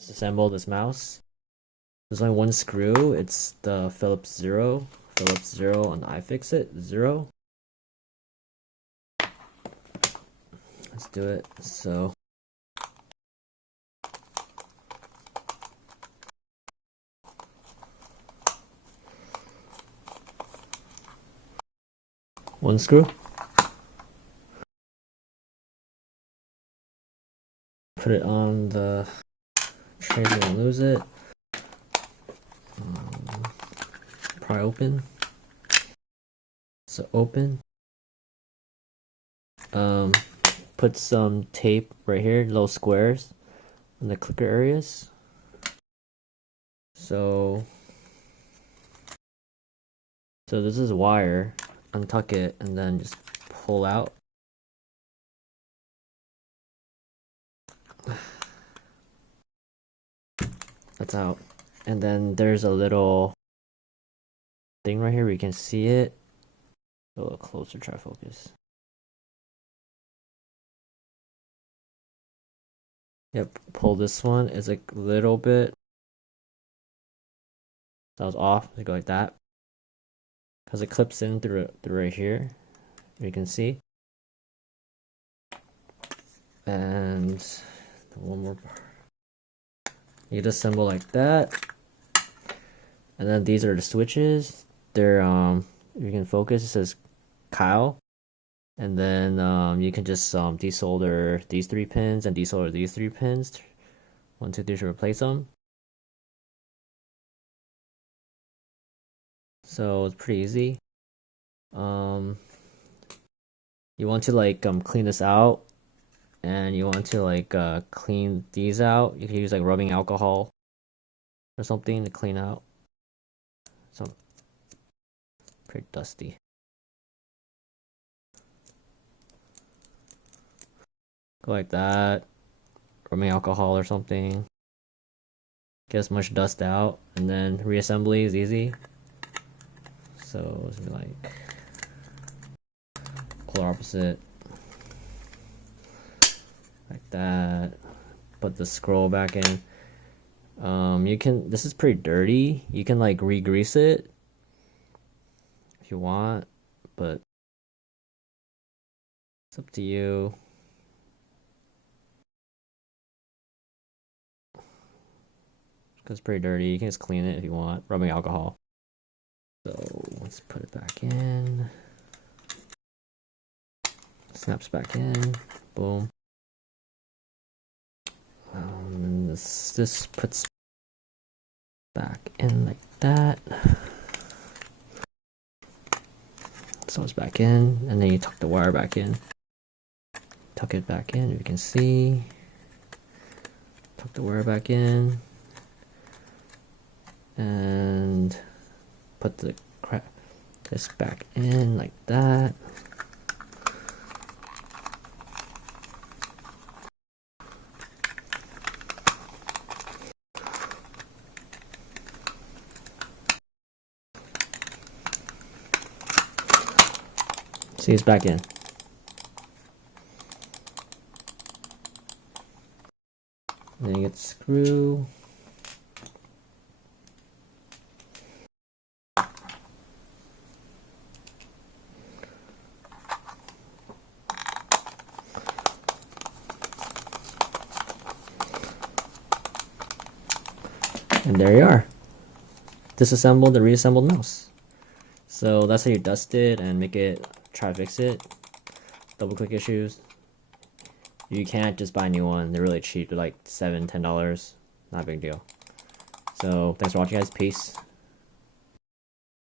disassemble this mouse. There's only one screw. It's the Phillips 0 on iFixit 0. Let's do it. So one screw. Put it on the tray so you don't lose it. Pry open. So open. Put some tape right here, little squares in the clicker areas. So this is wire. Untuck it and then just pull out. That's out. And then there's a little thing right here where you can see it. A little closer, try to focus. Yep, pull this one. It's like a little bit. That was off. Let's go like that. Because it clips in through right here. You can see. And one more part. You disassemble like that. And then these are the switches. They're you can focus, it says Kyle. And then you can just desolder these 3 pins and desolder these 3 pins. 1, 2, 3 to replace them. So it's pretty easy. You want to like clean this out, and you want to like clean these out. You can use like rubbing alcohol or something to clean out. So pretty dusty. Go like that. Rubbing alcohol or something. Get as much dust out, and then reassembly is easy. So it's gonna be like polar opposite, like that. Put the scroll back in. You can. This is pretty dirty. You can like re-grease it if you want, but it's up to you. Because it's pretty dirty. You can just clean it if you want. Rubbing alcohol. So let's put it back in. Snaps back in. Boom. And this puts back in like that. So it's back in, and then you tuck the wire back in. Tuck it back in, you can see. Tuck the wire back in. And put this back in like that. See, it's back in. Then you get the screw. And there you are. Disassemble the reassembled mouse. So that's how you dust it and make it, try to fix it. Double click issues. You can't just buy a new one. They're really cheap. They're like $7, $10. Not a big deal. So thanks for watching, guys. Peace.